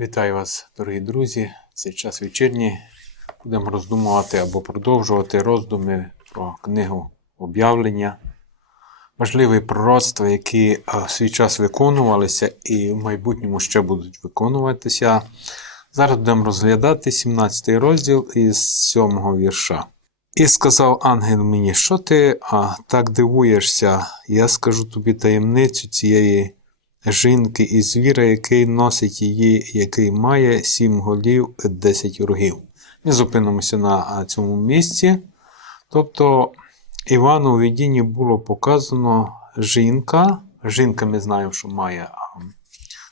Вітаю вас, дорогі друзі. Цей час вечірній. Будемо роздумувати або продовжувати роздуми про книгу об'явлення. Важливі пророцтва, які в свій час виконувалися і в майбутньому ще будуть виконуватися. Зараз будемо розглядати 17 розділ із 7 вірша. І сказав ангел мені, що ти а, так дивуєшся? Я скажу тобі таємницю цієї жінки і звіра, який носить її, який має сім голів, десять рогів. Ми зупинимося на цьому місці. Тобто Івану у видінні було показано жінка. Жінка ми знаємо, що має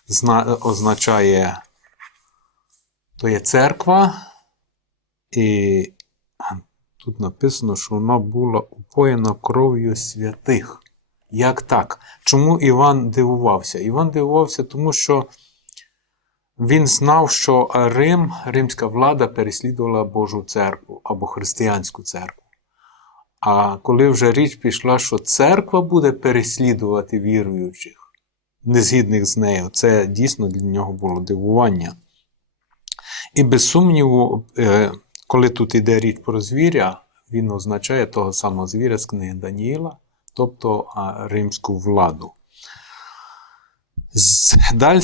зна, означає то є церква. І тут написано, що вона була упоєна кров'ю святих. Як так? Чому Іван дивувався? Іван дивувався, тому що він знав, що Рим, римська влада переслідувала Божу церкву або християнську церкву. А коли вже річ пішла, що церква буде переслідувати віруючих, незгідних з нею, це дійсно для нього було дивування. І без сумніву, е, коли тут йде річ про звіря, він означає того самого звіря з книги Даніїла тобто римську владу. Далі,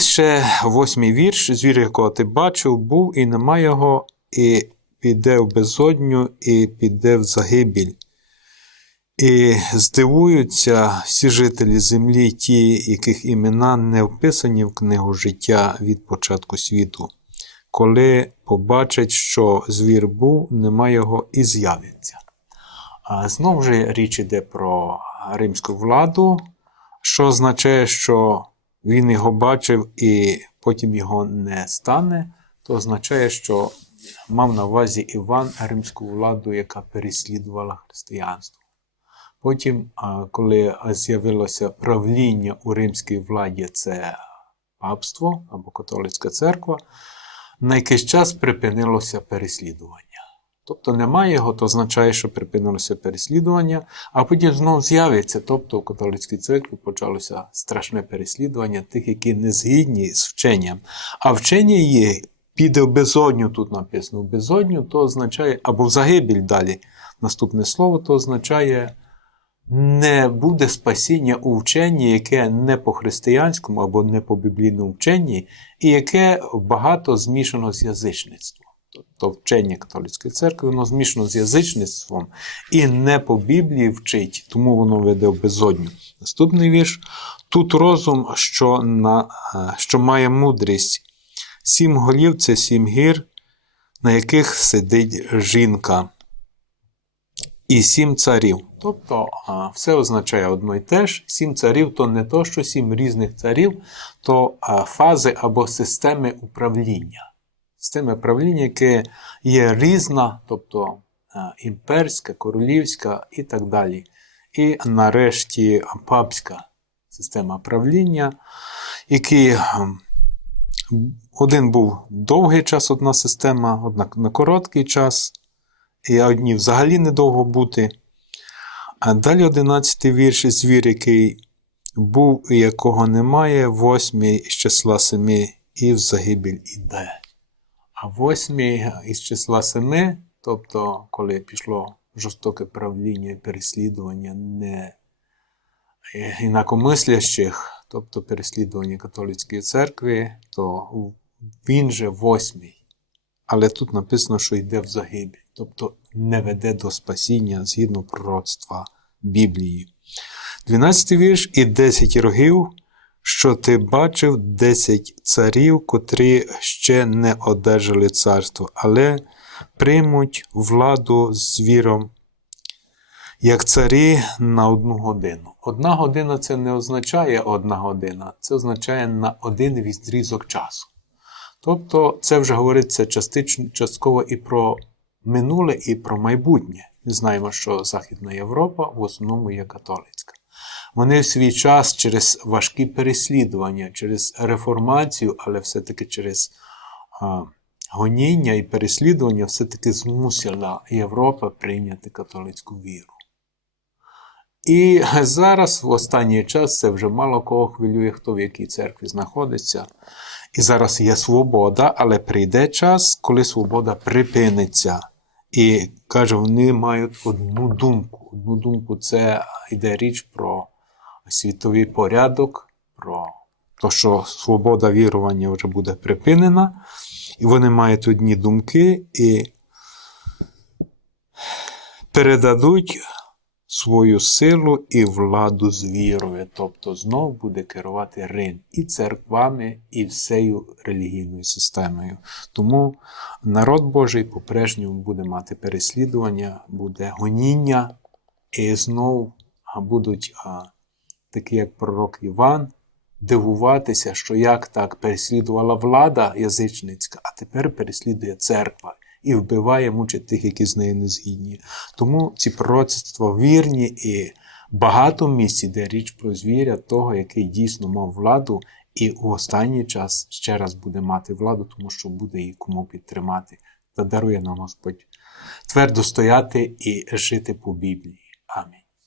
восьмий вірш, звір, якого ти бачив, був і нема його, і піде в безодню, і піде в загибіль. І здивуються всі жителі землі, ті, яких імена не вписані в книгу життя від початку світу, коли побачать, що звір був, нема його і з'явиться. Знову ж річ йде про римську владу, що означає, що він його бачив і потім його не стане, то означає, що мав на увазі Іван римську владу, яка переслідувала християнство. Потім, коли з'явилося правління у римській владі, це папство або католицька церква, на якийсь час припинилося переслідування. Тобто немає його, то означає, що припинилося переслідування, а потім знову з'явиться. Тобто у католицькій церкві почалося страшне переслідування тих, які не згідні з вченням. А вчення є, піде в безодню, тут написано в безодню, то означає, або в загибель далі. Наступне слово, то означає. Не буде спасіння у вченні, яке не по християнському або не по біблійному вченні, і яке багато змішано з язичництвом. Тобто вчення католицької церкви, воно змішано з язичництвом і не по Біблії вчить, тому воно веде в безодню. Наступний вірш. Тут розум, що, на, що має мудрість. Сім голів це сім гір, на яких сидить жінка. І сім царів. Тобто все означає одно і те ж. Сім царів то не то, що сім різних царів, то фази або системи управління системи правління, яке є різна, тобто імперська, королівська і так далі. І нарешті папська система правління, який один був довгий час, одна система, одна на короткий час, і одні взагалі недовго бути. А далі 11 вірш, звір, який був і якого немає, восьмий з числа семи, і в загибель іде. А восьмий із числа семи, тобто, коли пішло жорстоке правління переслідування не інакомислящих, тобто переслідування католицької церкви, то він же восьмий. Але тут написано, що йде в загибель, тобто не веде до спасіння згідно пророцтва Біблії. 12 вірш і 10 рогів що ти бачив десять царів, котрі ще не одержали царство, але приймуть владу з віром, як царі на одну годину. Одна година це не означає одна година, це означає на один відрізок часу. Тобто, це вже говориться частично, частково і про минуле, і про майбутнє. Ми знаємо, що Західна Європа в основному є католицька. Вони в свій час через важкі переслідування, через реформацію, але все-таки через а, гоніння і переслідування, все-таки змусила Європа прийняти католицьку віру. І зараз, в останній час, це вже мало кого хвилює, хто в якій церкві знаходиться. І зараз є свобода, але прийде час, коли свобода припиниться. І каже, вони мають одну думку. Одну думку це йде річ про світовий порядок, про те, що свобода вірування вже буде припинена, і вони мають одні думки і передадуть свою силу і владу з вірою. Тобто знов буде керувати Рим і церквами, і всею релігійною системою. Тому народ Божий по-прежньому буде мати переслідування, буде гоніння, і знов будуть такі, як пророк Іван, дивуватися, що як так переслідувала влада язичницька, а тепер переслідує церква і вбиває, мучить тих, які з нею не згідні. Тому ці пророцтва вірні і багато місць йде річ про звіря, того, який дійсно мав владу, і в останній час ще раз буде мати владу, тому що буде її кому підтримати. Та дарує нам Господь твердо стояти і жити по Біблії. Амінь.